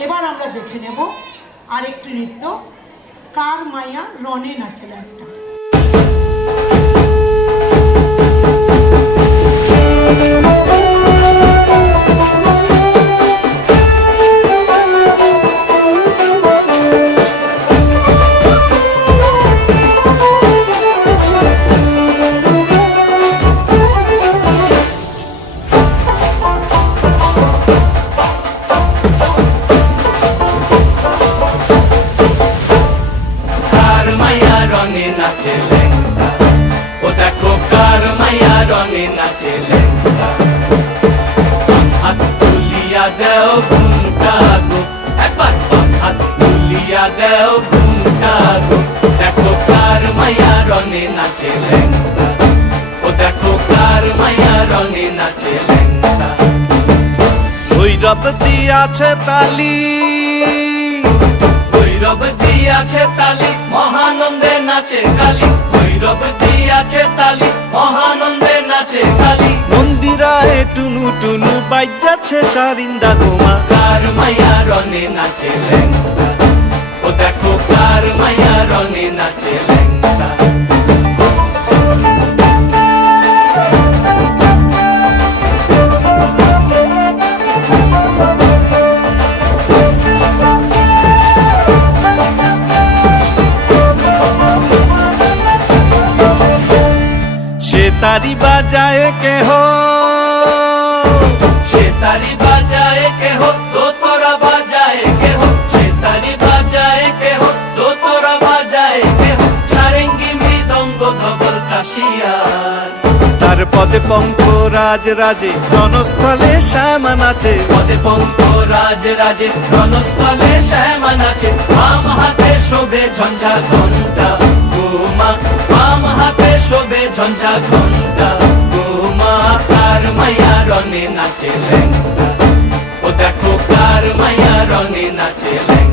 এবার আমরা দেখে নেব আরেকটি নৃত্য, কার মাইয়া রনে নাচে ল্যাংটা। নাচে ল্যাংটা, ও দেখো কার মাইয়া রঙে নাচে ল্যাংটা। হাত তুলিয়া দেও ঘুমটা গো, একবার হাত তুলিয়া দেও ঘুমটা গো, দেখো কার মাইয়া রঙে নাচে ল্যাংটা, ও দেখো কার মাইয়া রঙে নাচে ল্যাংটা। ভৈরব দিয়াছে তালি, ভৈরব দিয়াছে তালি, মহানন্দে নাচে কালী। ভৈরব দিয়াছে তালি, মহানন্দে নাচে কালী। মন্দিরায় টুনু টুনু বাজ্যাছে সারিন্দা গোমা, কার মাইয়া রঙে নাচে ল্যাংটা, ও দেখো কার মাইয়া রঙে নাচে ল্যাংটা। তারি বাজায় কেহ, সে তারি বাজায় কেহ, তো তোরা বাজায় কেহ। সে তারি বাজায় কেহ, তো তোরা বাজায় কেহ। সারেঙ্গি মৃদঙ্গ ধবল কাশিয়ার, তার পদে পঙ্ক রাজ রাজে রণস্থলে শ্যামা নাচে। পদে পঙ্ক রাজ রাজে রণস্থলে শ্যামা নাচে। বাম হাতে শোভে ঝঞ্ঝা ঘণ্টা গোমা, বাম হাতে শোভে ঝঞ্ঝা ঘণ্টা গোমা। কার মাইয়া রঙে নাচে ল্যাংটা, ও দেখো কার মাইয়া রঙে নাচে ল্যাংটা।